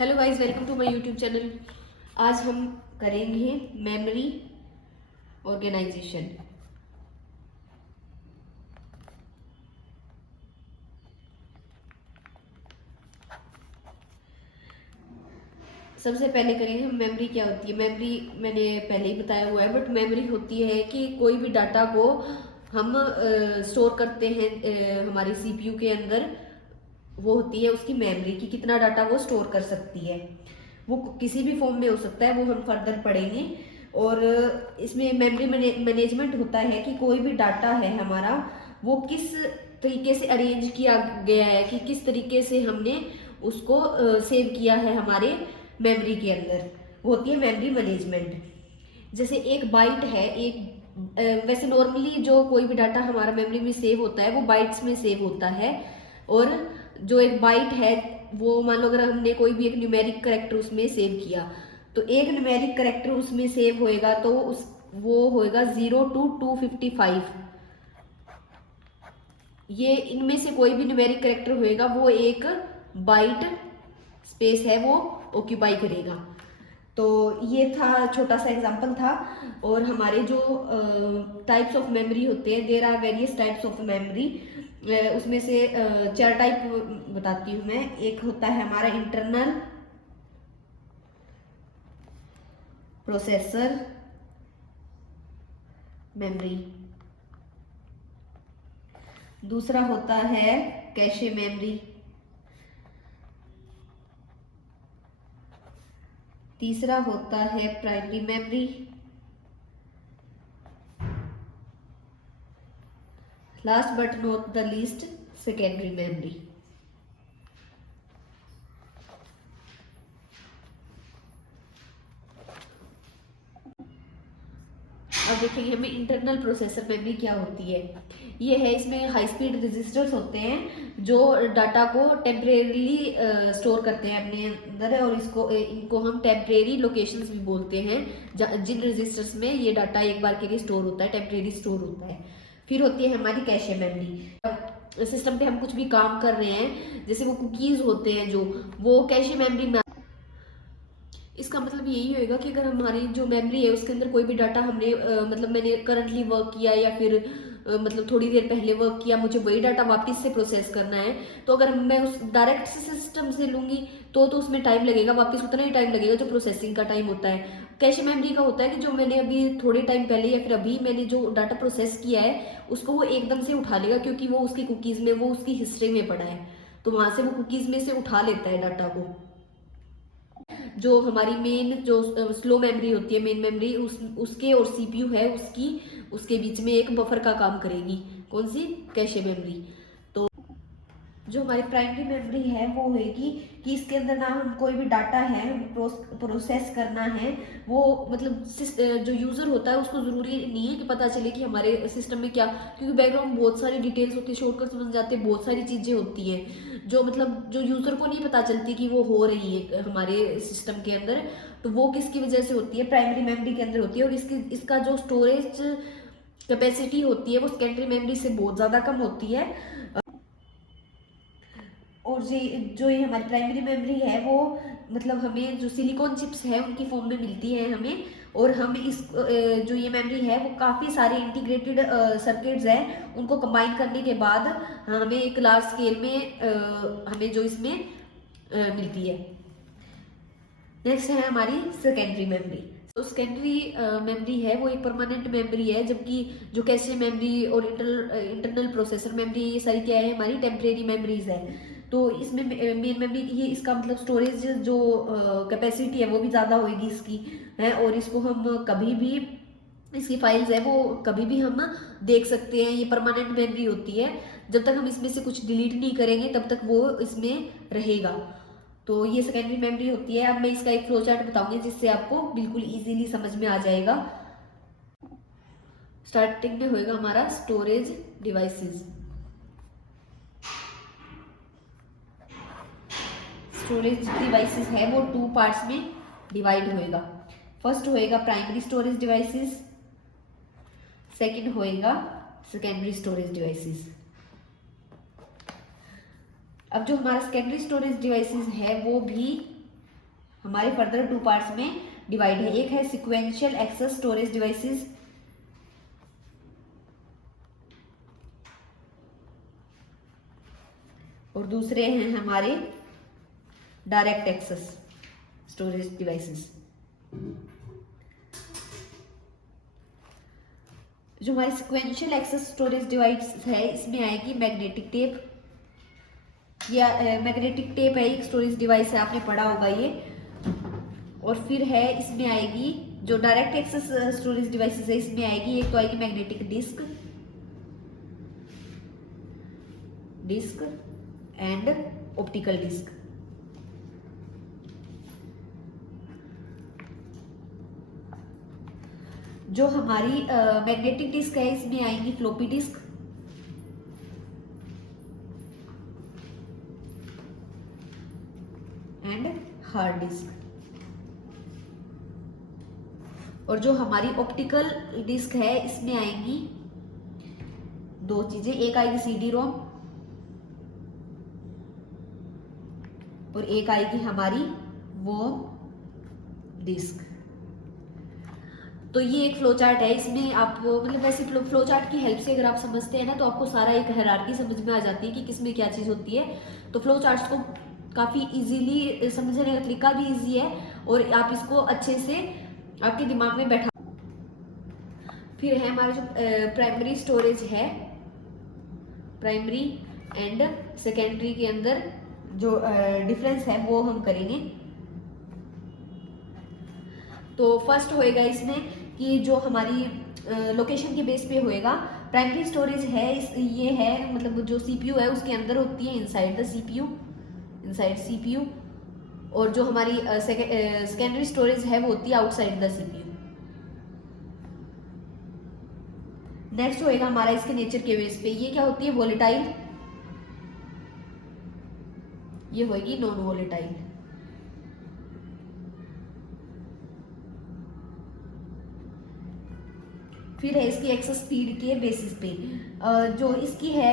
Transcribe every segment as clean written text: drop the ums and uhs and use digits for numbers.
Hello guys, welcome to my YouTube channel. आज हम करेंगे मेमोरी ऑर्गेनाइजेशन। सबसे पहले करेंगे हम मेमोरी क्या होती है। मेमोरी मैंने पहले ही बताया हुआ है, बट मेमोरी होती है कि कोई भी डाटा को हम स्टोर करते हैं हमारे सीपीयू के अंदर। वो होती है उसकी मेमोरी कि कितना डाटा वो स्टोर कर सकती है। वो किसी भी फॉर्म में हो सकता है, वो हम फर्दर पढ़ेंगे। और इसमें मेमोरी मैनेजमेंट होता है कि कोई भी डाटा है हमारा, वो किस तरीके से अरेंज किया गया है, कि किस तरीके से हमने उसको सेव किया है हमारे मेमोरी के अंदर। वो होती है मेमोरी मैनेजमेंट। जैसे एक बाइट है, वैसे नॉर्मली जो कोई भी डाटा हमारा मेमोरी में सेव होता है वो बाइट्स में सेव होता है। और जो एक बाइट है वो मान लो अगर हमने कोई भी एक न्यूमेरिक करेक्टर उसमें सेव किया, तो एक न्यूमेरिक करेक्टर उसमें सेव होएगा तो उस वो होएगा 0 to 255। ये इनमें से कोई भी न्यूमेरिक करेक्टर होएगा वो एक बाइट स्पेस है वो ऑक्यूपाई करेगा। तो ये था, छोटा सा एग्जांपल था। और हमारे जो टाइप्स ऑफ मेमोरी होते हैं, there are various types of memory. उसमें से चार टाइप बताती हूँ मैं। एक होता है हमारा इंटरनल प्रोसेसर मेमोरी। दूसरा होता है कैशे मेमोरी। तीसरा होता है primary memory. Last but not the least, secondary memory. अब देखेंगे हमें इंटरनल प्रोसेसर मेमोरी क्या होती है। ये है, इसमें हाई स्पीड रजिस्टर्स होते हैं जो डाटा को टेम्परेरीली स्टोर करते हैं अपने अंदर। और इनको हम टेम्परेरी लोकेशंस भी बोलते हैं, जिन रजिस्टर्स में ये डाटा एक बार के लिए स्टोर होता है, टेम्परेरी स्टोर होता है। फिर होती है हमारी कैशे मेमोरी। सिस्टम पे हम कुछ भी काम कर रहे हैं, जैसे वो कुकीज होते हैं जो, वो कैशे मेमोरी में। इसका मतलब यही होएगा कि अगर हमारी जो मेमोरी है उसके अंदर कोई भी डाटा हमने मतलब मैंने करंटली वर्क किया या फिर मतलब थोड़ी देर पहले वर्क किया, मुझे वही डाटा वापस से प्रोसेस करना है। तो अगर मैं उस डायरेक्ट सिस्टम से लूंगी तो उसमें टाइम लगेगा, वापस उतना ही टाइम लगेगा जो प्रोसेसिंग का टाइम होता है। कैशे मेमोरी का होता है कि जो मैंने अभी थोड़े टाइम पहले या फिर अभी मैंने जो डाटा प्रोसेस किया है उसको वो एकदम से उठा लेगा, क्योंकि वो उसकी कुकीज में, वो उसकी हिस्ट्री में पड़ा है। तो वहां से वो कुकीज में से उठा लेता है डाटा को। जो हमारी मेन जो स्लो मेमोरी होती है, मेन मेमोरी, उसके और सीपीयू है उसकी, उसके बीच में एक बफर का काम करेगी। कौन सी? Cache memory. तो जो हमारी प्राइमरी मेमोरी है वो होगी कि इसके अंदर ना हम कोई भी डाटा है प्रोसेस करना है, वो मतलब जो यूजर होता है उसको जरूरी नहीं है कि पता चले कि हमारे सिस्टम में क्या, क्योंकि बैकग्राउंड बहुत सारी डिटेल्स होती है, शॉर्टकट समझ जाते हैं, बहुत सारी चीजें होती हैं जो मतलब जो यूजर को नहीं पता चलती कि वो हो रही है हमारे सिस्टम के अंदर। तो वो किसकी वजह से होती है? प्राइमरी मेमोरी के अंदर होती है। और इसका जो स्टोरेज कैपेसिटी होती है वो सेकेंडरी मेमोरी से बहुत ज्यादा कम होती है। और जो ये हमारी प्राइमरी मेमोरी है वो मतलब हमें जो सिलिकॉन चिप्स है उनकी फॉर्म में मिलती है हमें। और हम इस जो ये मेमोरी है वो काफ़ी सारे इंटीग्रेटेड सर्किट्स हैं, उनको कंबाइन करने के बाद हमें एक लार्ज स्केल में हमें जो इसमें मिलती है। नेक्स्ट है हमारी सेकेंडरी मेमोरी। तो सेकेंडरी मेमोरी है वो एक परमानेंट मेमोरी है, जबकि जो कैशे मेमोरी और इंटरनल प्रोसेसर मेमोरी, ये सारी क्या है? हमारी टेम्परेरी मेमोरीज है। तो इसमें मेन मेमोरी ये, इसका मतलब स्टोरेज जो कैपेसिटी है वो भी ज़्यादा होगी इसकी है। और इसको हम कभी भी, इसकी फाइल्स है वो कभी भी हम देख सकते हैं। ये परमानेंट मेमोरी होती है, जब तक हम इसमें से कुछ डिलीट नहीं करेंगे तब तक वो इसमें रहेगा। तो ये सेकेंडरी मेमोरी होती है। अब मैं इसका एक फ्लो चार्ट बताऊंगी जिससे आपको बिल्कुल इजीली समझ में आ जाएगा। स्टार्टिंग में होएगा हमारा स्टोरेज डिवाइसेस। स्टोरेज डिवाइसेस है वो टू पार्ट्स में डिवाइड होएगा। फर्स्ट होएगा प्राइमरी स्टोरेज डिवाइसेस, सेकंड होएगा सेकेंडरी स्टोरेज डिवाइसेस। अब जो हमारा सेकेंडरी स्टोरेज डिवाइसेस है वो भी हमारे फर्दर 2 पार्ट्स में डिवाइड है। एक है सिक्वेंशियल एक्सेस स्टोरेज डिवाइसेस, और दूसरे हैं हमारे डायरेक्ट एक्सेस स्टोरेज डिवाइसेस। जो हमारी सिक्वेंशियल एक्सेस स्टोरेज डिवाइस है इसमें आएगी मैग्नेटिक टेप, या मैग्नेटिक टेप है एक स्टोरेज डिवाइस है, आपने पढ़ा होगा ये। और फिर है इसमें आएगी जो डायरेक्ट एक्सेस स्टोरेज डिवाइसेस है, इसमें आएगी एक तो आएगी magnetic disk and optical disk. जो हमारी मैग्नेटिक डिस्क है इसमें आएंगी floppy disk, and hard disk. और जो हमारी ऑप्टिकल डिस्क है इसमें आएंगी 2 चीजें, एक आएगी सीडी रोम और एक आएगी हमारी वोम डिस्क। तो ये एक फ्लो चार्ट है, इसमें आप मतलब वैसे फ्लो चार्ट की हेल्प से अगर आप समझते हैं ना तो आपको सारा एक हायरार्की समझ में आ जाती है कि किसमें क्या चीज़ होती है। तो फ्लो चार्ट्स को काफ़ी इजीली समझने का तरीका भी इजी है और आप इसको अच्छे से आपके दिमाग में बैठा। फिर है हमारे जो प्राइमरी स्टोरेज है, प्राइमरी एंड सेकेंडरी के अंदर जो डिफरेंस है वो हम करेंगे। तो फर्स्ट होएगा इसमें कि जो हमारी लोकेशन के बेस पे होएगा। प्राइमरी स्टोरेज है ये है मतलब जो सीपीयू है उसके अंदर होती है, inside the CPU, inside CPU. और जो हमारी सेकेंडरी स्टोरेज है वो होती है आउटसाइड द सीपीयू। नेक्स्ट होएगा हमारा इसके नेचर के बेस पे, ये क्या होती है वोलेटाइल, ये होएगी नॉन वोलेटाइल। फिर है इसकी एक्सेस स्पीड के बेसिस पे, जो इसकी है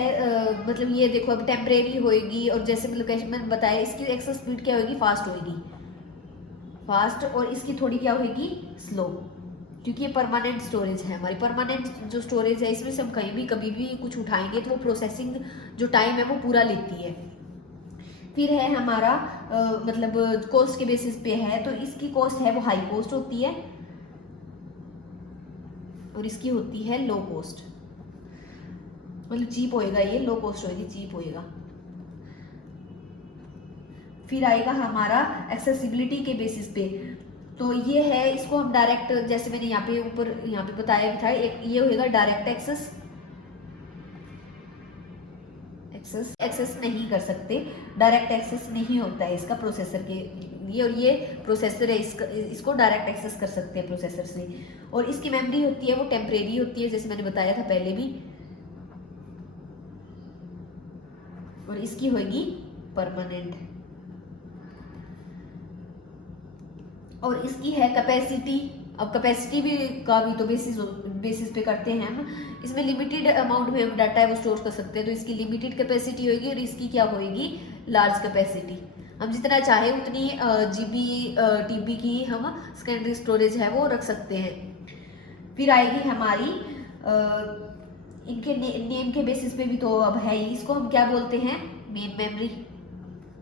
मतलब ये देखो अब टेम्परेरी होएगी और जैसे मतलब कैसे मैंने बताया इसकी एक्सेस स्पीड क्या होगी, फास्ट होएगी, फास्ट। और इसकी थोड़ी क्या होएगी, स्लो, क्योंकि ये परमानेंट स्टोरेज है हमारी। परमानेंट जो स्टोरेज है इसमें से हम कहीं भी कभी भी कुछ उठाएंगे तो वो प्रोसेसिंग जो टाइम है वो पूरा लेती है। फिर है हमारा मतलब कॉस्ट के बेसिस पे है, तो इसकी कॉस्ट है वो हाई कॉस्ट होती है और इसकी होती है लो कॉस्ट, मतलब चीप होएगा, ये लो कॉस्ट होएगी, चीप होएगा। फिर आएगा हमारा एक्सेसिबिलिटी के बेसिस पे, तो ये है इसको हम डायरेक्ट, जैसे मैंने यहाँ पे ऊपर यहाँ पे बताया भी था, एक ये होएगा डायरेक्ट एक्सेस, एक्सेस नहीं कर सकते, डायरेक्ट एक्सेस नहीं होता है इसका प्रोसेसर के ये, और ये प्रोसेसर है इसको डायरेक्ट एक्सेस कर सकते हैं प्रोसेसर से। और इसकी मेमोरी होती है वो टेम्परेरी होती है, जैसे मैंने बताया था पहले भी, और इसकी होगी परमानेंट। और इसकी है कैपेसिटी, अब कैपेसिटी भी का भी तो बेसिस पे करते हैं हम, इसमें लिमिटेड अमाउंट में हम डाटा है वो स्टोर कर सकते हैं, तो इसकी लिमिटेड कैपेसिटी होगी और इसकी क्या होगी, लार्ज कैपेसिटी। हम जितना चाहे उतनी जीबी टीबी की हम सेकेंडरी स्टोरेज है वो रख सकते हैं। फिर आएगी हमारी इनके नेम के बेसिस पे भी तो अब है ही, इसको हम क्या बोलते हैं, मेन मेमोरी,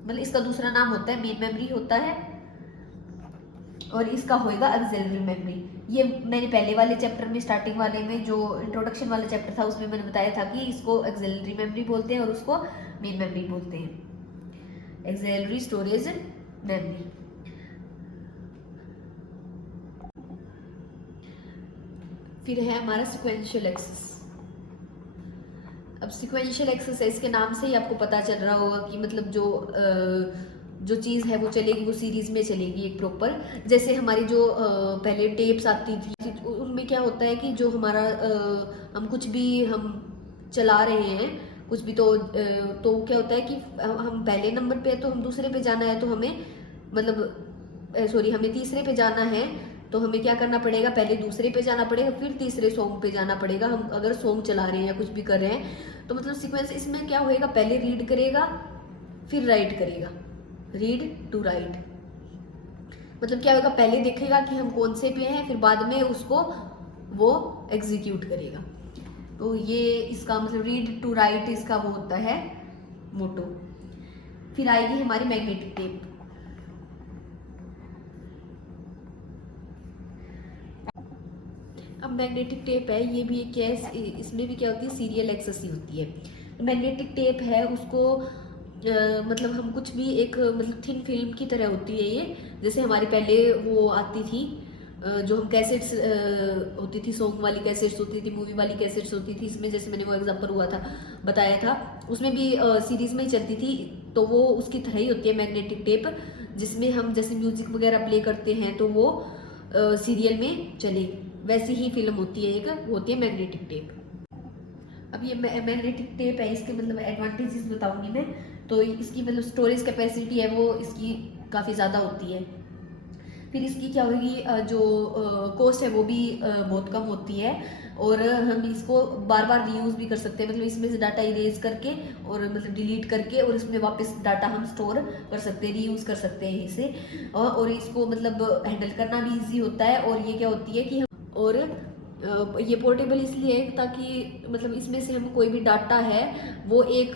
मतलब इसका दूसरा नाम होता है मेन मेमोरी होता है, और इसका होएगा ऑक्सिलरी मेमोरी। ये मैंने पहले वाले चैप्टर में स्टार्टिंग वाले में जो इंट्रोडक्शन वाला चैप्टर था उसमें मैंने बताया था कि इसको ऑक्सिलरी मेमोरी बोलते हैं और उसको मेन मेमोरी बोलते हैं, ऑक्सिलरी स्टोरेज मेमोरी। फिर है हमारा सिक्वेंशियल एक्सेस। अब सिक्वेंशियल एक्सेस है, इसके नाम से ही आपको पता चल रहा होगा कि मतलब जो चीज़ है वो चलेगी वो सीरीज में चलेगी एक प्रॉपर। जैसे हमारी जो पहले टेप्स आती थी उनमें क्या होता है कि जो हमारा हम कुछ भी हम चला रहे हैं कुछ भी तो क्या होता है कि हम पहले नंबर पे तो हम दूसरे पे जाना है तो हमें मतलब सॉरी हमें तीसरे पे जाना है तो हमें क्या करना पड़ेगा, पहले दूसरे पे जाना पड़ेगा फिर तीसरे सॉन्ग पे जाना पड़ेगा। हम अगर सॉन्ग चला रहे हैं या कुछ भी कर रहे हैं तो मतलब सीक्वेंस इसमें क्या होएगा, पहले रीड करेगा फिर राइट करेगा, रीड टू राइट। मतलब क्या होगा, पहले देखेगा कि हम कौन से पे हैं, फिर बाद में उसको वो एग्जीक्यूट करेगा। तो ये इसका मतलब रीड टू राइट इसका वो होता है मोटो। फिर आएगी हमारी मैग्नेटिक टेप। अब मैग्नेटिक टेप है, ये भी क्या है, इसमें भी क्या होती है, सीरियल एक्सेस ही होती है। मैग्नेटिक टेप है उसको मतलब हम कुछ भी एक मतलब थिन फिल्म की तरह होती है ये। जैसे हमारी पहले वो आती थी जो हम कैसेट्स होती थी, सॉन्ग वाली कैसेट्स होती थी, मूवी वाली कैसेट्स होती थी, इसमें जैसे मैंने वो एग्जांपल हुआ था बताया था, उसमें भी सीरीज में ही चलती थी। तो वो उसकी तरह ही होती है मैग्नेटिक टेप, जिसमें हम जैसे म्यूजिक वगैरह प्ले करते हैं तो वो सीरियल में चले, वैसी ही फिल्म होती है एक, वो होती है मैग्नेटिक टेप। अब ये मैग्नेटिक टेप है, इसके मतलब एडवांटेजेस बताऊंगी मैं। तो इसकी मतलब स्टोरेज कैपेसिटी है वो इसकी काफ़ी ज़्यादा होती है। फिर इसकी क्या होगी, जो कॉस्ट है वो भी बहुत कम होती है, और हम इसको बार बार रीयूज़ भी कर सकते हैं। मतलब इसमें से डाटा इरेज करके और मतलब डिलीट करके और इसमें वापस डाटा हम स्टोर कर सकते हैं, रीयूज़ कर सकते हैं इसे। और इसको मतलब हैंडल करना भी इजी होता है। और ये क्या होती है कि हम और ये पोर्टेबल इसलिए है ताकि मतलब इसमें से हम कोई भी डाटा है वो एक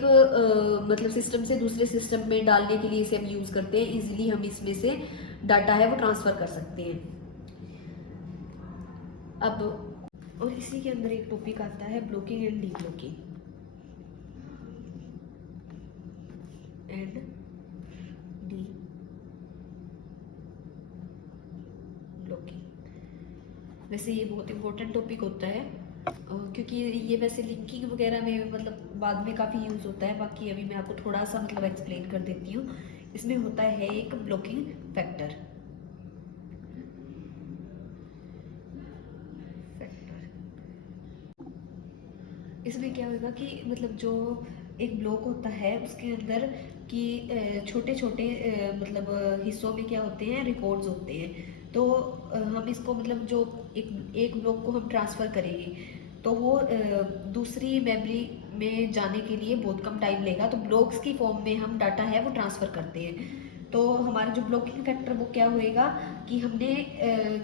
मतलब सिस्टम से दूसरे सिस्टम में डालने के लिए इसे हम यूज़ करते हैं। इजीली हम इसमें से डाटा है वो ट्रांसफ़र कर सकते हैं। अब और इसी के अंदर एक टॉपिक आता है blocking and deblocking and deblocking. वैसे ये बहुत इंपॉर्टेंट टॉपिक होता है क्योंकि ये वैसे लिंकिंग वगैरह में मतलब बाद में काफ़ी यूज़ होता है। बाकी अभी मैं आपको थोड़ा सा मतलब एक्सप्लेन कर देती हूँ। इसमें होता है एक ब्लॉकिंग फैक्टर। इसमें क्या होगा कि मतलब जो एक ब्लॉक होता है उसके अंदर कि छोटे छोटे मतलब हिस्सों में क्या होते हैं, रिकॉर्ड्स होते हैं। तो हम इसको मतलब जो एक ब्लॉक को हम ट्रांसफ़र करेंगे तो वो दूसरी मेमोरी में जाने के लिए बहुत कम टाइम लेगा। तो ब्लॉक्स की फॉर्म में हम डाटा है वो ट्रांसफ़र करते हैं। तो हमारा जो ब्लॉकिंग फैक्टर वो क्या होएगा कि हमने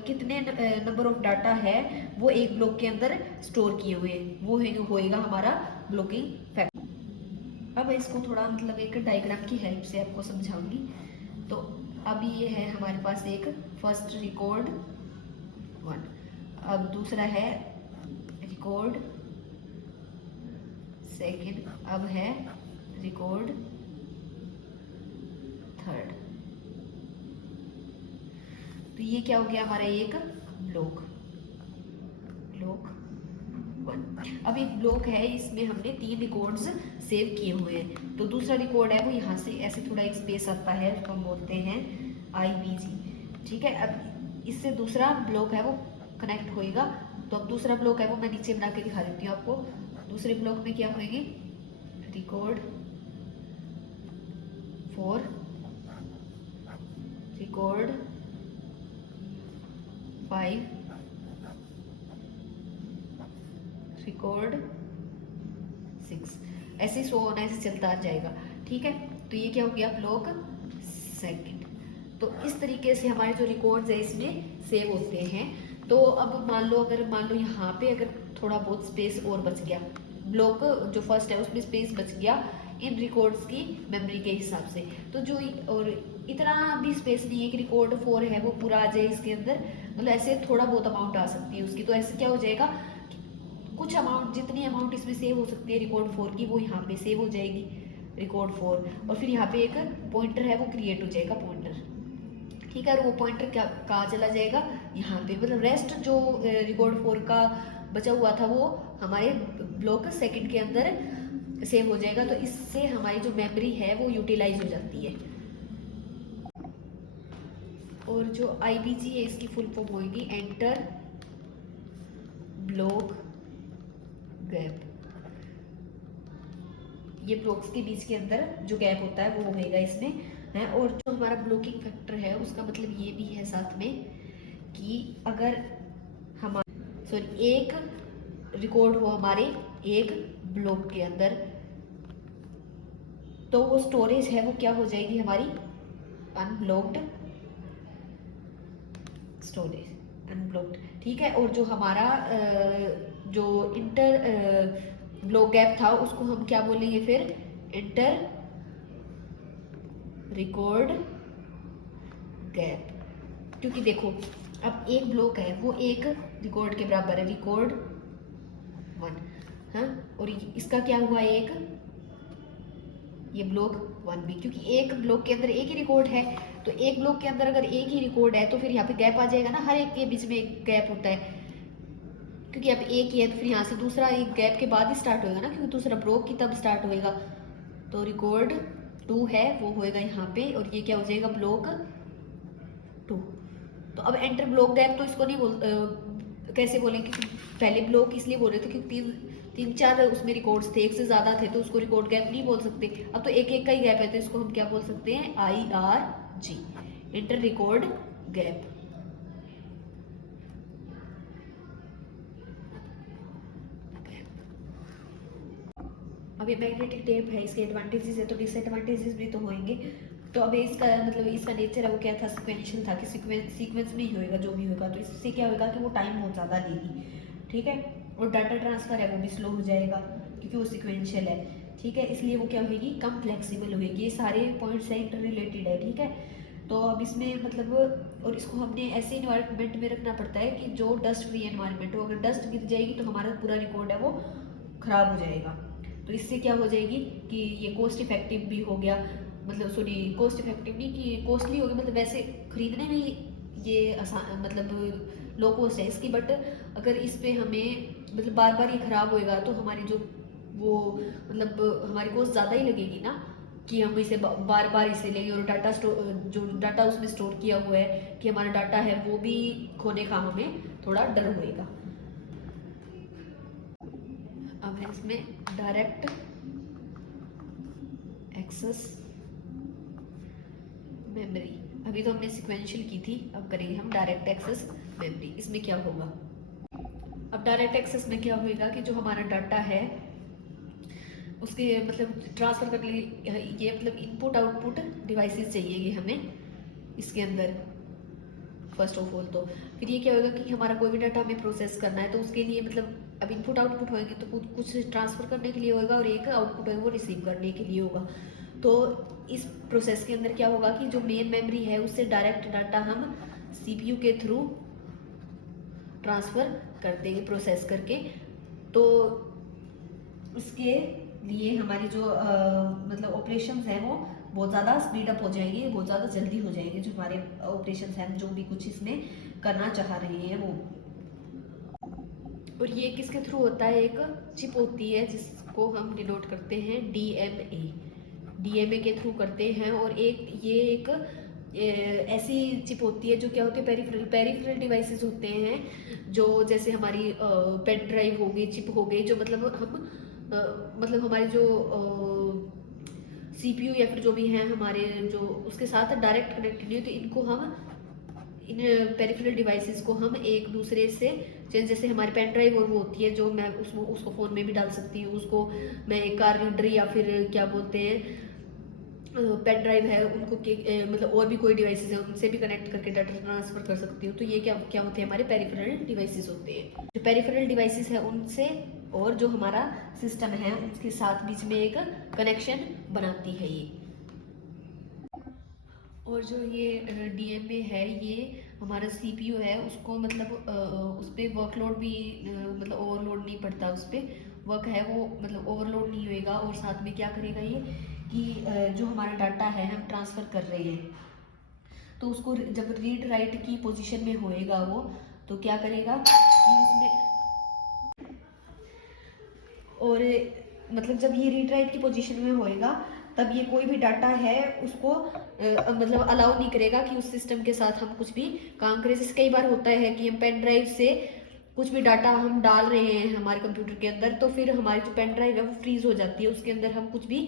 कितने नंबर ऑफ डाटा है वो एक ब्लॉक के अंदर स्टोर किए हुए हैं, वो होएगा हमारा ब्लॉकिंग फैक्टर। अब इसको थोड़ा मतलब एक डायग्राम की हेल्प से आपको समझाऊंगी। तो अभी ये है हमारे पास एक फर्स्ट रिकॉर्ड 1, अब दूसरा है रिकॉर्ड 2, अब है रिकॉर्ड 3। तो ये क्या हो गया हमारा एक ब्लॉक ब्लॉक 1। अब एक ब्लॉक है, इसमें हमने 3 रिकॉर्ड्स सेव किए हुए हैं। तो दूसरा रिकॉर्ड है वो यहाँ से ऐसे थोड़ा एक स्पेस आता है, उसको हम बोलते हैं IBG। ठीक है, अब इससे दूसरा ब्लॉक है वो कनेक्ट होएगा। तो अब दूसरा ब्लॉक है वो मैं नीचे बना के दिखा देती हूँ आपको। दूसरे ब्लॉक में क्या होएगी, रिकॉर्ड 4, रिकॉर्ड 5, रिकॉर्ड 6, ऐसे सो होना ऐसे चलता जाएगा। ठीक है, तो ये क्या हो गया ब्लॉक 2। तो इस तरीके से हमारे जो रिकॉर्ड्स है इसमें सेव होते हैं। तो अब मान लो यहाँ पे अगर थोड़ा बहुत स्पेस और बच गया, ब्लॉक जो फर्स्ट है उसमें स्पेस बच गया इन रिकॉर्ड्स की मेमोरी के हिसाब से, तो जो और इतना भी स्पेस नहीं है कि रिकॉर्ड 4 है वो पूरा आ जाए इसके अंदर, मतलब ऐसे थोड़ा बहुत अमाउंट आ सकती है उसकी। तो ऐसे क्या हो जाएगा, कुछ अमाउंट जितनी अमाउंट इसमें सेव हो सकती है रिकॉर्ड 4 की वो यहाँ पे सेव हो जाएगी रिकॉर्ड 4। और फिर यहाँ पे एक पॉइंटर है वो क्रिएट हो जाएगा पॉइंटर। ठीक है, और वो पॉइंटर क्या कहाँ चला जाएगा, यहाँ पे। मतलब रेस्ट जो रिकॉर्ड 4 का बचा हुआ था वो हमारे ब्लॉक 2 के अंदर सेव हो जाएगा। तो इससे हमारी जो मेमोरी है वो यूटिलाइज हो जाती है। और जो IBG है इसकी फुल फॉर्म होगी एंटर ब्लॉक गैप। ये ब्लॉक्स के बीच के अंदर जो गैप होता है वो होएगा इसमें है। और जो हमारा ब्लॉकिंग फैक्टर है उसका मतलब ये भी है साथ में कि अगर हमारा सॉरी एक रिकॉर्ड हो हमारे एक ब्लॉक के अंदर, तो वो स्टोरेज है वो क्या हो जाएगी हमारी अनब्लॉक्ड स्टोरेज अनब्लॉक्ड, ठीक है। और जो हमारा जो इंटर ब्लॉक गैप था उसको हम क्या बोलेंगे फिर, इंटर रिकॉर्ड गैप, क्योंकि देखो अब एक ब्लॉक है वो एक रिकॉर्ड के बराबर है, रिकॉर्ड 1, हाँ, और इसका क्या हुआ एक, ये ब्लॉक 1 भी, क्योंकि एक ब्लॉक के अंदर एक ही रिकॉर्ड है, तो एक ब्लॉक के अंदर अगर एक ही रिकॉर्ड है तो फिर यहाँ पे गैप आ जाएगा ना, हर एक के बीच में एक गैप होता है, क्योंकि अब एक ही है तो फिर यहाँ से दूसरा एक गैप के बाद ही स्टार्ट होएगा ना, क्योंकि दूसरा ब्लॉक ही तब स्टार्ट होएगा। तो रिकॉर्ड 2 है वो होएगा यहाँ पे, और ये क्या हो जाएगा ब्लॉक 2। तो अब एंटर ब्लॉक गैप तो इसको नहीं कैसे बोलेंगे, क्योंकि पहले ब्लॉक इसलिए बोल रहे थे क्योंकि तीन चार उसमें रिकॉर्ड्स थे, एक से ज़्यादा थे, तो उसको रिकॉर्ड गैप नहीं बोल सकते। अब तो एक एक का ही गैप है, तो इसको हम क्या बोल सकते हैं, IRG, इंटर रिकॉर्ड गैप। अब ये मैग्नेटिक टेप है, इसके एडवांटेजेस है तो डिसएडवांटेजेस भी तो होंगे। तो अब इसका मतलब इसका नेचर है वो क्या था, सिक्वेंशियल था, कि सीक्वेंस में ही होएगा जो भी होगा, तो इससे क्या होगा कि वो टाइम बहुत ज़्यादा लेगी, ठीक है। और डाटा ट्रांसफ़र है वो भी स्लो हो जाएगा क्योंकि वो सिक्वेंशियल है, ठीक है, इसलिए वो क्या होगी, कम फ्लेक्सिबल होगी। ये सारे पॉइंट्स है इंटर रिलेटेड है, ठीक है। तो अब इसमें मतलब, और इसको हमने ऐसे इन्वायरमेंट में रखना पड़ता है कि जो डस्ट फ्री एनवायरनमेंट हो, अगर डस्ट गिर जाएगी तो हमारा पूरा रिकॉर्ड है वो ख़राब हो जाएगा। तो इससे क्या हो जाएगी कि ये कॉस्ट इफेक्टिव भी हो गया, मतलब सॉरी कॉस्ट इफेक्टिव नहीं कि कॉस्टली हो गया, मतलब वैसे खरीदने में ये आसान, मतलब लो कॉस्ट है इसकी, बट अगर इस पे हमें मतलब बार बार ये ख़राब होएगा तो हमारी जो वो मतलब हमारी कॉस्ट ज़्यादा ही लगेगी ना, कि हम इसे बार बार इसे लेंगे, और डाटा स्टोर जो डाटा उसमें स्टोर किया हुआ है कि हमारा डाटा है वो भी खोने का हमें थोड़ा डर होएगा। अब है इसमें डायरेक्ट एक्सेस मेमोरी। अभी तो हमने सिक्वेंशियल की थी, अब करेंगे हम डायरेक्ट एक्सेस मेमोरी। इसमें क्या होगा, अब डायरेक्ट एक्सेस में क्या होएगा कि जो हमारा डाटा है उसके मतलब ट्रांसफ़र करने के लिए ये मतलब इनपुट आउटपुट डिवाइसेस चाहिए ये हमें इसके अंदर फर्स्ट ऑफ ऑल। तो फिर ये क्या होगा कि हमारा कोई भी डाटा हमें प्रोसेस करना है तो उसके लिए मतलब अब इनपुट आउटपुट होंगे तो कुछ ट्रांसफ़र करने के लिए होगा और एक आउटपुट है वो रिसीव करने के लिए होगा। तो इस प्रोसेस के अंदर क्या होगा कि जो मेन मेमोरी है उससे डायरेक्ट डाटा हम CPU के थ्रू ट्रांसफ़र कर देंगे प्रोसेस करके। तो उसके लिए हमारी जो मतलब ऑपरेशंस हैं वो बहुत ज़्यादा स्पीड अप हो जाएंगे, बहुत ज़्यादा जल्दी हो जाएंगे, जो हमारे ऑपरेशंस हैं जो भी कुछ इसमें करना चाह रहे हैं वो। और ये किसके थ्रू होता है, एक चिप होती है जिसको हम डिनोट करते हैं DMA के थ्रू करते हैं। और एक ऐसी चिप होती है जो क्या होती है, पेरिफेरल डिवाइसेस होते हैं जो जैसे हमारी पेन ड्राइव हो गई, चिप हो गई, जो मतलब हम मतलब हमारे जो CPU या फिर जो भी हैं हमारे जो उसके साथ डायरेक्ट कनेक्टेड नहीं, तो इनको हम इन पेरिफेरल डिवाइसेस को हम एक दूसरे से जैसे हमारी पेन ड्राइव और वो होती है जो मैं उसको फ़ोन में भी डाल सकती हूँ, उसको मैं एक कार रीडर या फिर क्या बोलते हैं पेन ड्राइव है उनको मतलब और भी कोई डिवाइसेस है उनसे भी कनेक्ट करके डाटा ट्रांसफ़र कर सकती हूँ। तो ये क्या क्या होते हैं, हमारे पेरिफेरल डिवाइसेस होते हैं। जो पेरिफेरल डिवाइसेस है उनसे और जो हमारा सिस्टम है उसके साथ बीच में एक कनेक्शन बनाती है ये। और जो ये DMA है ये हमारा CPU है उसको मतलब उस पर वर्कलोड भी मतलब ओवरलोड नहीं पड़ता, उस पर वर्क है वो मतलब ओवरलोड नहीं होएगा। और साथ में क्या करेगा ये कि जो हमारा डाटा है हम ट्रांसफ़र कर रहे हैं तो उसको जब रीड राइट की पोजीशन में होएगा वो, तो क्या करेगा कि उसमें और मतलब जब ये रीड राइट की पोजीशन में होएगा तब ये कोई भी डाटा है उसको मतलब अलाउ नहीं करेगा कि उस सिस्टम के साथ हम कुछ भी काम करें। जैसे कई बार होता है कि हम पेन ड्राइव से कुछ भी डाटा हम डाल रहे हैं हमारे कंप्यूटर के अंदर, तो फिर हमारी जो पेन ड्राइव है वो फ्रीज हो जाती है, उसके अंदर हम कुछ भी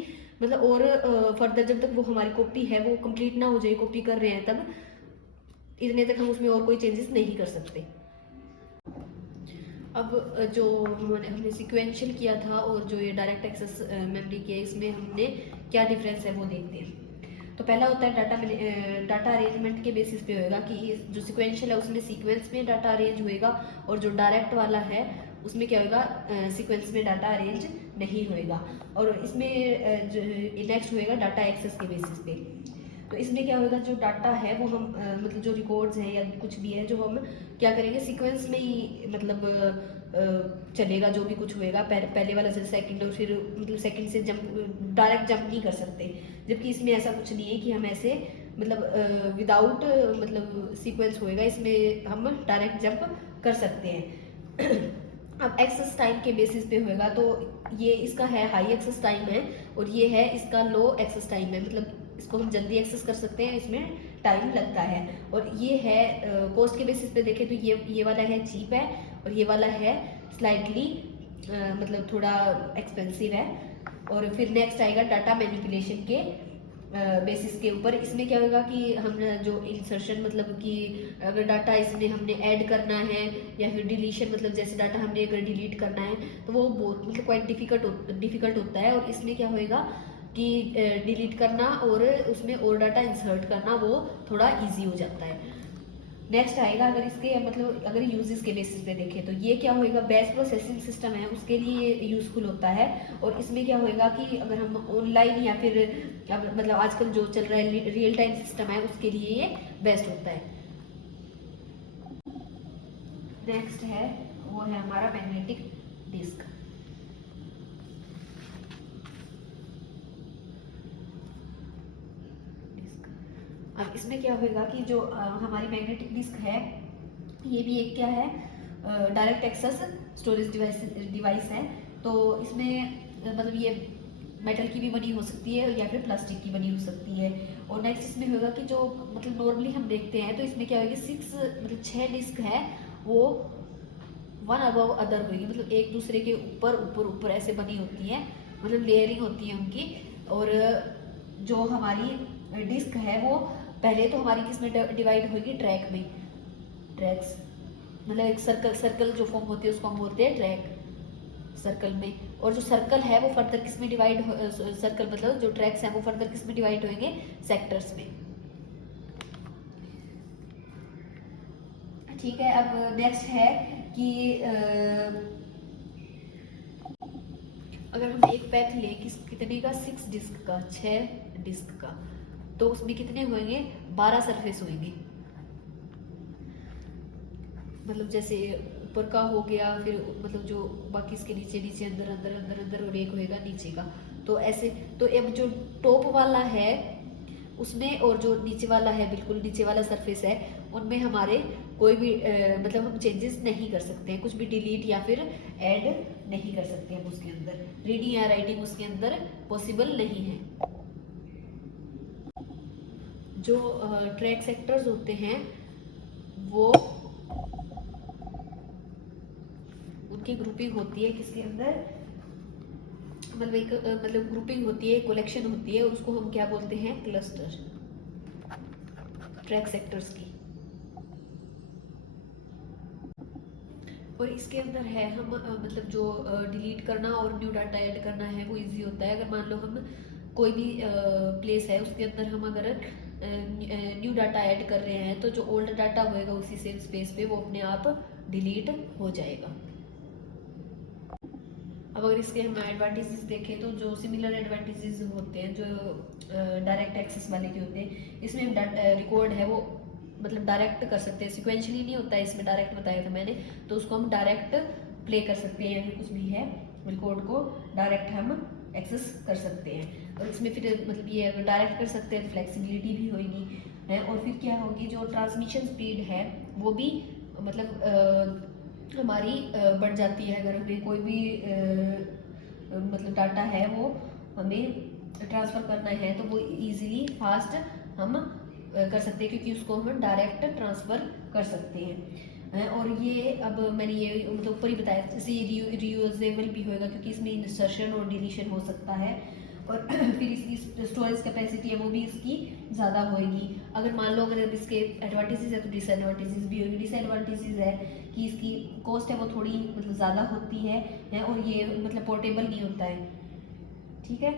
मतलब और फर्दर जब तक वो हमारी कॉपी है वो कंप्लीट ना हो जाए, कॉपी कर रहे हैं तब इतने तक हम उसमें और कोई चेंजेस नहीं कर सकते। अब जो हमने सिक्वेंशियल किया था और जो ये डायरेक्ट एक्सेस मेमोरी किया इसमें हमने क्या डिफरेंस है वो देखते हैं। तो पहला होता है डाटा अरेंजमेंट के बेसिस पे होएगा कि जो सिक्वेंशियल है उसमें सीक्वेंस में डाटा अरेंज होएगा, और जो डायरेक्ट वाला है उसमें क्या होएगा, सीक्वेंस में डाटा अरेंज नहीं होएगा। और इसमें नेक्स्ट होएगा डाटा एक्सेस के बेसिस पे। तो इसमें क्या होगा, जो डाटा है वो हम मतलब जो रिकॉर्ड्स हैं या कुछ भी है जो हम क्या करेंगे सीक्वेंस में ही मतलब चलेगा, जो भी कुछ होएगा पहले वाला से सेकंड, और फिर मतलब सेकंड से जंप डायरेक्ट जंप नहीं कर सकते। जबकि इसमें ऐसा कुछ नहीं है कि हम ऐसे मतलब विदाउट मतलब सीक्वेंस होएगा, इसमें हम डायरेक्ट जंप कर सकते हैं। अब एक्सेस टाइम के बेसिस पे होएगा, तो ये इसका है हाई एक्सेस टाइम है और ये है इसका लो एक्सेस टाइम है, मतलब इसको हम जल्दी एक्सेस कर सकते हैं, इसमें टाइम लगता है। और ये है कॉस्ट के बेसिस पे देखें तो ये वाला है चीप है, और ये वाला है स्लाइटली मतलब थोड़ा एक्सपेंसिव है। और फिर नेक्स्ट आएगा डाटा मैनिपुलेशन के बेसिस के ऊपर। इसमें क्या होगा कि हम जो इंसर्शन मतलब कि अगर डाटा इसमें हमने ऐड करना है या फिर डिलीशन, मतलब जैसे डाटा हमने अगर डिलीट करना है तो वो बहुत मतलब क्वाइट डिफिकल्ट होता है। और इसमें क्या होएगा कि डिलीट करना और उसमें और डाटा इंसर्ट करना वो थोड़ा इजी हो जाता है। नेक्स्ट आएगा अगर इसके मतलब अगर यूजेस के बेसिस पे देखें तो ये क्या होएगा, बैच प्रोसेसिंग सिस्टम है उसके लिए यूजफुल होता है। और इसमें क्या होएगा कि अगर हम ऑनलाइन या फिर मतलब आजकल जो चल रहा है रियल टाइम सिस्टम है उसके लिए ये बेस्ट होता है। नेक्स्ट है वो है हमारा मैग्नेटिक डिस्क। अब इसमें क्या होगा कि जो हमारी मैग्नेटिक डिस्क है ये भी एक क्या है डायरेक्ट एक्सेस स्टोरेज डिवाइस है। तो इसमें मतलब ये मेटल की भी बनी हो सकती है या फिर प्लास्टिक की बनी हो सकती है। और नेक्स्ट इसमें होगा कि जो मतलब नॉर्मली हम देखते हैं तो इसमें क्या होगी 6 मतलब 6 डिस्क है वो वन अबव अदर होगी, मतलब एक दूसरे के ऊपर ऊपर ऊपर ऐसे बनी होती है, मतलब लेयरिंग होती है उनकी। और जो हमारी डिस्क है वो पहले तो हमारी किस में डिवाइड होगी, ट्रैक में, ट्रैक्स मतलब एक सर्कल जो फॉर्म होती है उसको हम बोलते हैं ट्रैक सर्कल में। और जो सर्कल है वो फर्दर किस में डिवाइड सर्कल मतलब जो ट्रैक्स हैं वो फर्दर किस में डिवाइड होंगे, सेक्टर्स में। ठीक है, अब नेक्स्ट है कि अगर हम एक पैथ लें कितने का, 6 डिस्क का, 6 डिस्क का, तो उसमें कितने होंगे, 12 सरफेस होंगे। मतलब जैसे ऊपर का हो गया, फिर मतलब जो बाकी इसके नीचे नीचे अंदर अंदर अंदर अंदर, और एक होएगा नीचे का। तो ऐसे तो अब जो टॉप वाला है उसमें और जो नीचे वाला है बिल्कुल नीचे वाला सरफेस है उनमें हमारे कोई भी मतलब हम चेंजेस नहीं कर सकते हैं, कुछ भी डिलीट या फिर ऐड नहीं कर सकते हम उसके अंदर, रीडिंग या राइटिंग उसके अंदर पॉसिबल नहीं है। जो ट्रैक सेक्टर्स होते हैं वो उनकी ग्रुपिंग होती है किसके अंदर, मतलब एक मतलब ग्रुपिंग होती है, कलेक्शन होती है, उसको हम क्या बोलते हैं, क्लस्टर, ट्रैक सेक्टर्स की। और इसके अंदर है हम मतलब जो डिलीट करना और न्यू डाटा ऐड करना है वो इजी होता है। अगर मान लो हम कोई भी प्लेस है उसके अंदर हम अगर न्यू डाटा ऐड कर रहे हैं तो जो ओल्ड डाटा होएगा उसी सेम स्पेस पे वो अपने आप डिलीट हो जाएगा। अब अगर इसके हम एडवांटेजेस देखें तो जो सिमिलर एडवांटेजेस होते हैं जो डायरेक्ट एक्सेस वाले के होते हैं, इसमें रिकॉर्ड है वो मतलब डायरेक्ट कर सकते हैं, सिक्वेंशली नहीं होता है इसमें, डायरेक्ट बताया था मैंने, तो उसको हम डायरेक्ट प्ले कर सकते हैं या फिर कुछ भी है रिकॉर्ड को डायरेक्ट हम एक्सेस कर सकते हैं। और इसमें फिर मतलब ये अगर डायरेक्ट कर सकते हैं तो फ्लेक्सिबिलिटी भी होगी है। और फिर क्या होगी, जो ट्रांसमिशन स्पीड है वो भी मतलब हमारी बढ़ जाती है। अगर हमें कोई भी मतलब डाटा है वो हमें ट्रांसफ़र करना है तो वो इजीली फास्ट हम कर सकते हैं क्योंकि उसको हम डायरेक्ट ट्रांसफ़र कर सकते हैं। और ये अब मैंने ये मतलब ऊपर ही बताया, जैसे ये रीयूजेबल भी होएगा क्योंकि इसमें इंसर्शन और डिलीशन हो सकता है। और फिर इसकी स्टोरेज कैपेसिटी है वो भी इसकी ज़्यादा होएगी। अगर मान लो अगर इसके एडवांटेजेस है तो डिसएडवांटेजेस भी होगी। डिसएडवांटेजेस है कि इसकी कॉस्ट है वो थोड़ी मतलब ज़्यादा होती है और ये मतलब पोर्टेबल नहीं होता है। ठीक है,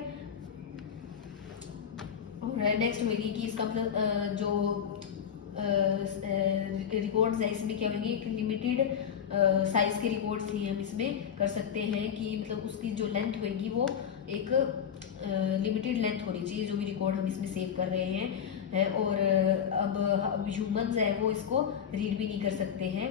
और नेक्स्ट होगी कि इसका मतलब जो रिकॉर्ड्स है इसमें क्या होंगे, एक लिमिटेड साइज के रिकॉर्ड्स ही हम इसमें कर सकते हैं कि मतलब उसकी जो लेंथ होगी वो एक लिमिटेड लेंथ होनी चाहिए जो भी रिकॉर्ड हम इसमें सेव कर रहे हैं और अब ह्यूमंस है वो इसको रीड भी नहीं कर सकते हैं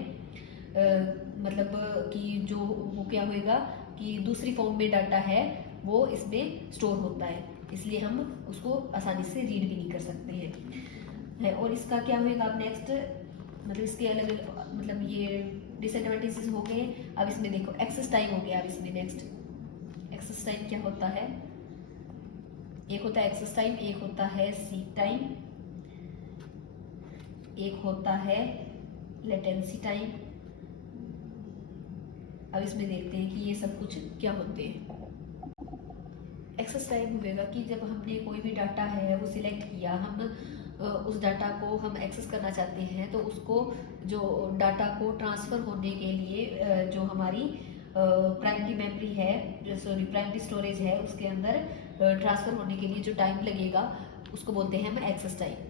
मतलब कि जो वो क्या होएगा कि दूसरी फॉर्म में डाटा है वो इसमें स्टोर होता है, इसलिए हम उसको आसानी से रीड भी नहीं कर सकते हैं है। और इसका क्या होएगा अब नेक्स्ट, मतलब इसके अलग मतलब ये डिसएडवांटेजेस हो गए। अब इसमें देखो एक्सेस टाइम हो गया। अब इसमें नेक्स्ट एक्सेस टाइम क्या होता है, एक होता है एक्सेस टाइम, एक होता है सीक टाइम, एक होता है लेटेंसी टाइम। अब इसमें देखते हैं कि ये सब कुछ क्या होते हैं। एक्सेस टाइम होगा कि जब हमने कोई भी डाटा है वो सिलेक्ट किया, हम उस डाटा को हम एक्सेस करना चाहते हैं तो उसको जो डाटा को ट्रांसफ़र होने के लिए जो हमारी प्राइमरी मेमोरी है, जो सॉरी प्राइमरी स्टोरेज है, उसके अंदर ट्रांसफ़र होने के लिए जो टाइम लगेगा उसको बोलते हैं हम एक्सेस टाइम।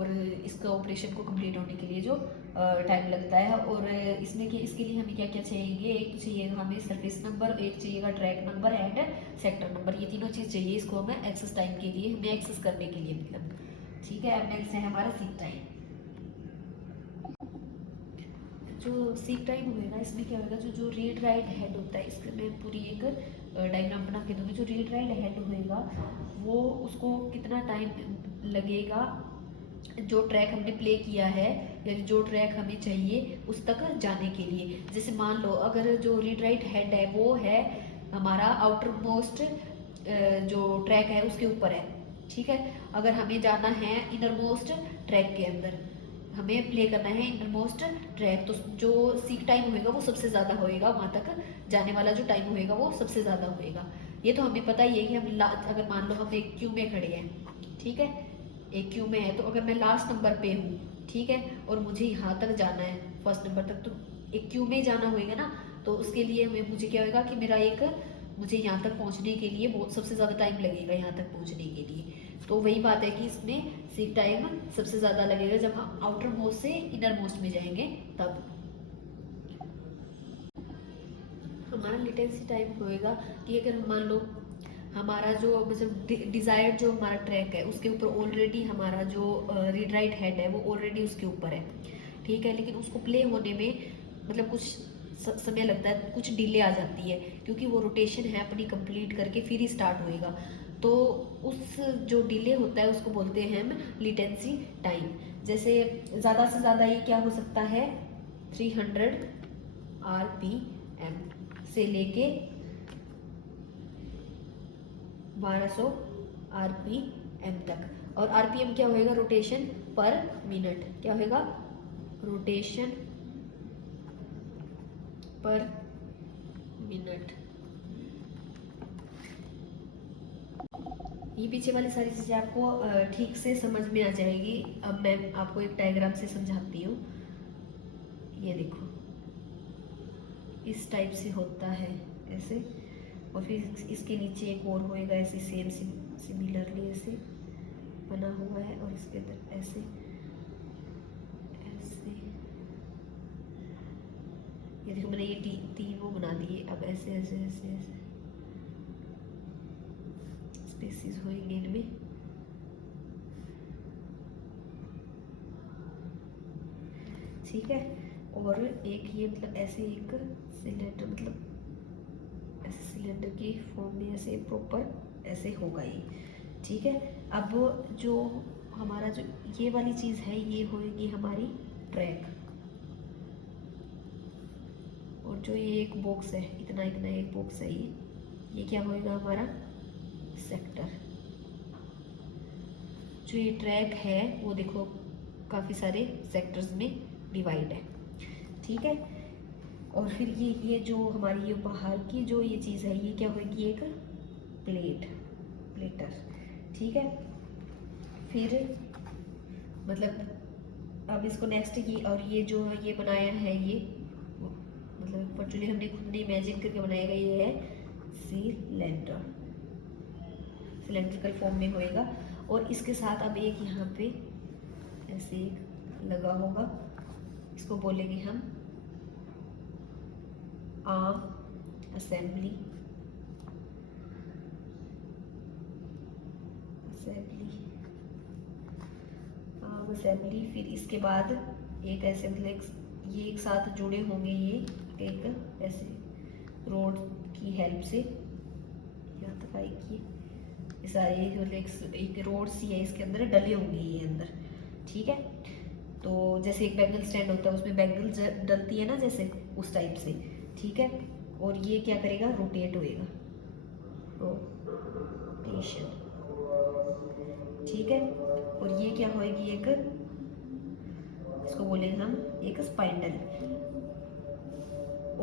और इसका ऑपरेशन को कंप्लीट होने के लिए जो टाइम लगता है। और इसमें कि इसके लिए हमें क्या क्या चाहिए, एक तो चाहिए हमें सरफेस नंबर, एक चाहिएगा track number and sector number, ये तीनों चीज़ चाहिए इसको हमें एक्सेस टाइम के लिए, हमें एक्सेस करने के लिए मतलब। ठीक है, अब नेक्स्ट है हमारा सीक टाइम। जो सीक टाइम होगा इसमें क्या होगा, जो रीड राइट हेड होता है, इसके मैं पूरी एक डायग्राम बना के दूँगी। जो रीड राइट हेड होएगा वो उसको कितना टाइम लगेगा जो ट्रैक हमने प्ले किया है या जो ट्रैक हमें चाहिए उस तक जाने के लिए। जैसे मान लो अगर जो रीड राइट हेड है वो है हमारा आउटर मोस्ट जो ट्रैक है उसके ऊपर है, ठीक है। अगर हमें जाना है इनर मोस्ट ट्रैक के अंदर, हमें प्ले करना है इनर मोस्ट ट्रैक, तो जो सीक टाइम होएगा वो सबसे ज़्यादा होएगा, वहाँ तक जाने वाला जो टाइम होएगा वो सबसे ज़्यादा होएगा। ये तो हमें पता ही है कि हम अगर मान लो हम एक क्यू में खड़े हैं, ठीक है, एक क्यू में है, तो अगर मैं लास्ट नंबर पे हूँ, ठीक है, और मुझे यहाँ तक जाना है फर्स्ट नंबर तक, तो एक क्यू में जाना होएगा ना, तो उसके लिए मुझे क्या होगा कि मेरा एक मुझे यहाँ तक पहुँचने के लिए बहुत सबसे ज़्यादा टाइम लगेगा यहाँ तक पहुँचने के लिए। तो वही बात है कि इसमें सीक टाइम सबसे ज़्यादा लगेगा जब हम आउटर मोस्ट से इनर मोस्ट में जाएंगे तब। हमारा लेटेंसी टाइम होएगा कि अगर मान लो हमारा जो मतलब डिज़ायर्ड जो हमारा ट्रैक है उसके ऊपर ऑलरेडी हमारा जो रीड राइट हेड है वो ऑलरेडी उसके ऊपर है, ठीक है, लेकिन उसको प्ले होने में मतलब कुछ समय लगता है, कुछ डिले आ जाती है क्योंकि वो रोटेशन है अपनी कंप्लीट करके फिर ही स्टार्ट होएगा। तो उस जो डिले होता है उसको बोलते हैं हम लेटेंसी टाइम। जैसे ज़्यादा से ज़्यादा ये क्या हो सकता है, 300 RPM से लेके 1200 RPM तक। और RPM क्या होएगा, रोटेशन पर मिनट, क्या होएगा, रोटेशन पर मिनट। ये पीछे वाली सारी चीज़ें आपको ठीक से समझ में आ जाएगी। अब मैं आपको एक डायग्राम से समझाती हूँ। ये देखो इस टाइप से होता है ऐसे, और फिर इसके नीचे एक और होएगा ऐसे सेम सिमिलरली ऐसे बना हुआ है, और इसके अंदर ऐसे ऐसे। ये देखो मैंने ये तीन वो बना दिए। अब ऐसे ऐसे ऐसे ऐसे स्पेसिस होंगे इनमें। ठीक है, और एक ये मतलब ऐसे एक सिलेंडर, मतलब ऐसे सिलेंडर की फॉर्म में ऐसे प्रॉपर ऐसे होगा ये, ठीक है। अब जो हमारा जो ये वाली चीज़ है ये होगी हमारी ट्रैक, और जो ये एक बॉक्स है इतना इतना एक बॉक्स है ये क्या होएगा हमारा सेक्टर। जो ये ट्रैक है वो देखो काफ़ी सारे सेक्टर्स में डिवाइड है, ठीक है। और फिर ये जो हमारी ये बाहर की जो ये चीज़ है ये क्या होगी, एक प्लेटर, ठीक है। फिर मतलब अब इसको नेक्स्ट की, और ये जो ये बनाया है ये मतलब पर्टिकुलरली हमने खुद ने इमेजिन करके बनाएगा, ये है सिलेंडर, सिलेंड्रिकल फॉर्म में होएगा। और इसके साथ अब एक यहाँ पे ऐसे लगा होगा, इसको बोलेंगे हम आर्म असेंबली। Arm assembly. फिर इसके बाद एक ऐसे मतलब ये एक साथ जुड़े होंगे, ये एक ऐसे रोड की हेल्प से यहाँ तक आएगी। ये सारे मतलब एक रोड सी है, इसके अंदर डले होंगे ये अंदर, ठीक है। तो जैसे एक बैंगल स्टैंड होता है उसमें बैंगल डलती है ना, जैसे उस टाइप से, ठीक है। और ये क्या करेगा, रोटेट होएगा, रोटेशन, ठीक है। और ये क्या होएगी, एक इसको बोलेंगे हम एक स्पाइंडल।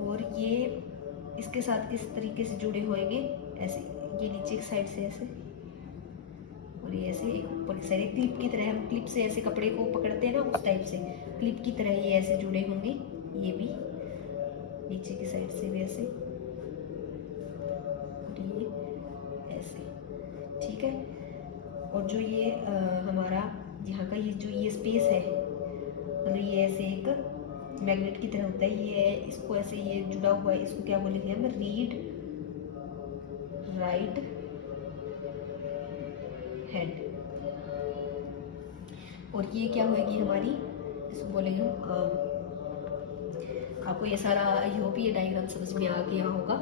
और ये इसके साथ किस तरीके से जुड़े होएंगे, ऐसे ये नीचे की साइड से ऐसे, और ये ऐसे एक ऊपर की साइड क्लिप की तरह, हम क्लिप से ऐसे कपड़े को पकड़ते हैं ना, उस टाइप से क्लिप की तरह ये ऐसे जुड़े होंगे, ये भी नीचे की साइड से भी ऐसे, और ये ऐसे, ठीक है। और जो ये हमारा यहाँ का ये जो ये स्पेस है, मतलब ये ऐसे एक मैग्नेट की तरह होता है, ये इसको ऐसे ये जुड़ा हुआ है, इसको क्या बोलेंगे हम, रीड राइट हेड। और ये क्या होगी हमारी, इसको बोलेंगे हम। आपको ये सारा, आई होप ये डायग्राम समझ में आ गया होगा।